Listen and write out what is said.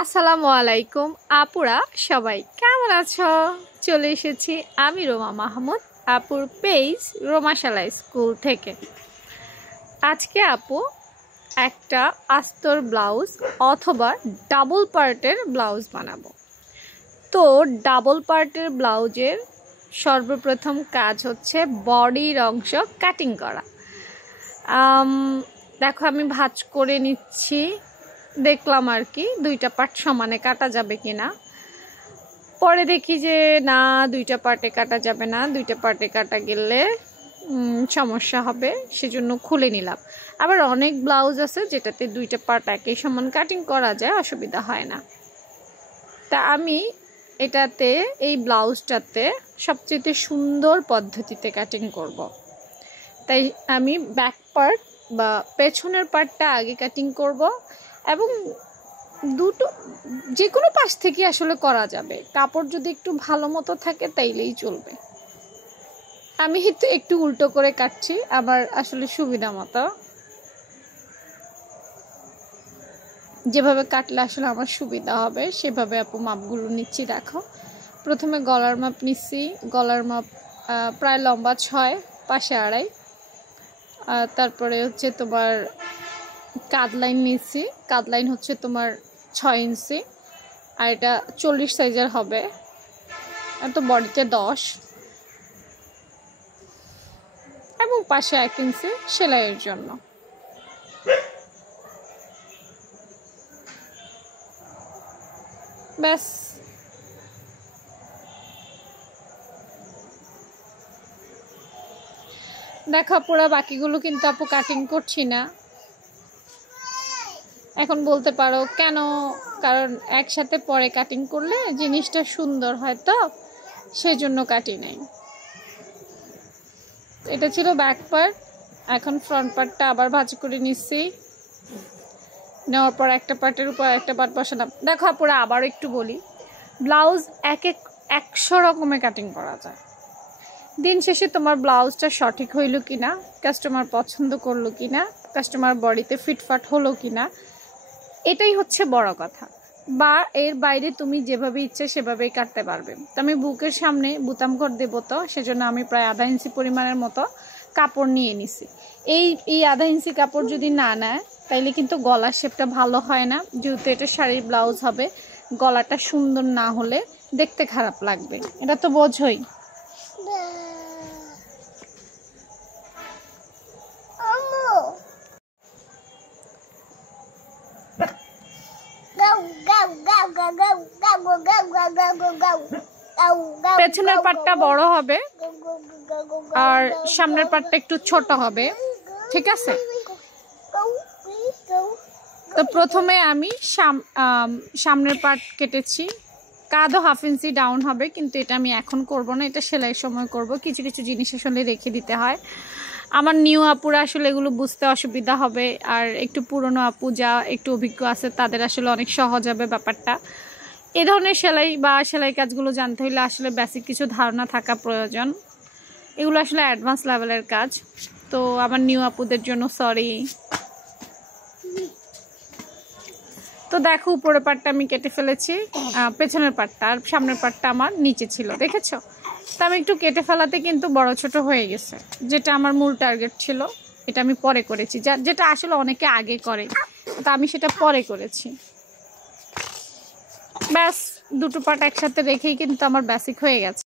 আসসালামু আলাইকুম আপুরা সবাই কেমন আছো? চলে এসেছি আমি রোমা মাহমুদ আপুর পেজ রোমাশালা স্কুল থেকে। আজকে আপু একটা আস্তর ব্লাউজ অথবা ডাবল পার্টের ব্লাউজ বানাবো। তো ডাবল পার্টের ব্লাউজের সর্বপ্রথম কাজ হচ্ছে বডির অংশ কাটিং করা। দেখো আমি ভাঁজ করে নিচ্ছি, দেখলাম আর কি দুইটা পার্ট সমানে কাটা যাবে কিনা। পরে দেখি যে না, দুইটা পার্টে কাটা যাবে না, দুইটা পার্টে কাটা গেলে সমস্যা হবে, সেজন্য খুলে নিলাম। আবার অনেক ব্লাউজ আছে যেটাতে দুইটা পার্ট একই সমান কাটিং করা যায়, অসুবিধা হয় না। তা আমি এটাতে এই ব্লাউজটাতে সবচেয়ে সুন্দর পদ্ধতিতে কাটিং করব। তাই আমি ব্যাক পার্ট বা পেছনের পার্টটা আগে কাটিং করব, এবং দুটো যে কোনো পাশ থেকে আসলে করা যাবে। কাপড় যদি একটু ভালো মতো থাকে তাইলেই চলবে। আমি একটু উল্টো করে কাটছি আমার আসলে সুবিধা মতো, যেভাবে কাটলে আসলে আমার সুবিধা হবে সেভাবে আপু মাপগুলো নিচ্ছি। দেখো, প্রথমে গলার মাপ নিচ্ছি। গলার মাপ প্রায় লম্বা 6, পাশে 2.5। তারপরে হচ্ছে তোমার কাঁধ লাইন নিচ্ছি। কাঁধ লাইন হচ্ছে তোমার 6 ইঞ্চি, আর এটা 40 সাইজের হবে। আর তো বডিতে 10, এবং পাশে 1 ইঞ্চি সেলাইয়ের জন্য। ব্যাস, দেখো পুরো বাকিগুলো কিন্তু আপু কাটিং করছি না। এখন বলতে পারো কেন, কারণ একসাথে পরে কাটিং করলে জিনিসটা সুন্দর হয়, তো সেজন্য কাটি নাই। এটা ছিল ব্যাক পার্ট। এখন ফ্রন্ট পার্টটা আবার ভাঁজ করে নিচ্ছি। নেওয়ার পর একটা পার্টের উপর একটা পার্ট বসালাম। দেখো আপুরা আবার একটু বলি, ব্লাউজ 100 রকমের কাটিং করা যায়। দিন শেষে তোমার ব্লাউজটা সঠিক হইল কিনা, কাস্টমার পছন্দ করলো কিনা, কাস্টমার বডিতে ফিটফাট হলো কিনা, এটাই হচ্ছে বড় কথা। বা এর বাইরে তুমি যেভাবে ইচ্ছে সেভাবেই কাটতে পারবে। তো আমি বুকের সামনে বুতাম ঘর দেবো, তো সেজন্য আমি প্রায় 1/2 ইঞ্চি পরিমাণের মতো কাপড় নিয়ে নিছি। এই 1/2 ইঞ্চি কাপড় যদি না নেয় তাইলে কিন্তু গলার শেপটা ভালো হয় না। যেহেতু এটা শাড়ির ব্লাউজ হবে, গলাটা সুন্দর না হলে দেখতে খারাপ লাগবে, এটা তো বোঝোই। পেছনের পাটটা বড় হবে আর সামনের পাটটা একটু ছোট হবে, ঠিক আছে? তো প্রথমে আমি সামনের পাট কেটেছি। কাঁধও 1/2 ইঞ্চি ডাউন হবে, কিন্তু এটা আমি এখন করব না, এটা সেলাইয়ের সময় করব। কিছু কিছু জিনিস আসলে রেখে দিতে হয়। আমার নিউ আপুরা আসলে এগুলো বুঝতে অসুবিধা হবে, আর একটু পুরনো আপু যা একটু অভিজ্ঞ আছে তাদের আসলে অনেক সহজ হবে ব্যাপারটা। এ ধরনের সেলাই বা সেলাই কাজগুলো জানতে হলে আসলে বেসিক কিছু ধারণা থাকা প্রয়োজন। এগুলো আসলে অ্যাডভান্স লেভেলের কাজ। তো আমার নিউ আপুদের জন্য সরি। তো দেখো, উপরের পাটটা আমি কেটে ফেলেছি, পেছনের পাটটা, আর সামনের পাটটা আমার নিচে ছিল, দেখেছো? তো আমি একটু কেটে ফেলাতে কিন্তু বড় ছোট হয়ে গেছে, যেটা আমার মূল টার্গেট ছিল। এটা আমি পরে করেছি, যেটা আসলে অনেকে আগে করে, তা আমি সেটা পরে করেছি। ব্যাস, দুটো পাট একসাথে রেখেই কিন্তু আমার বেসিক হয়ে গেছে।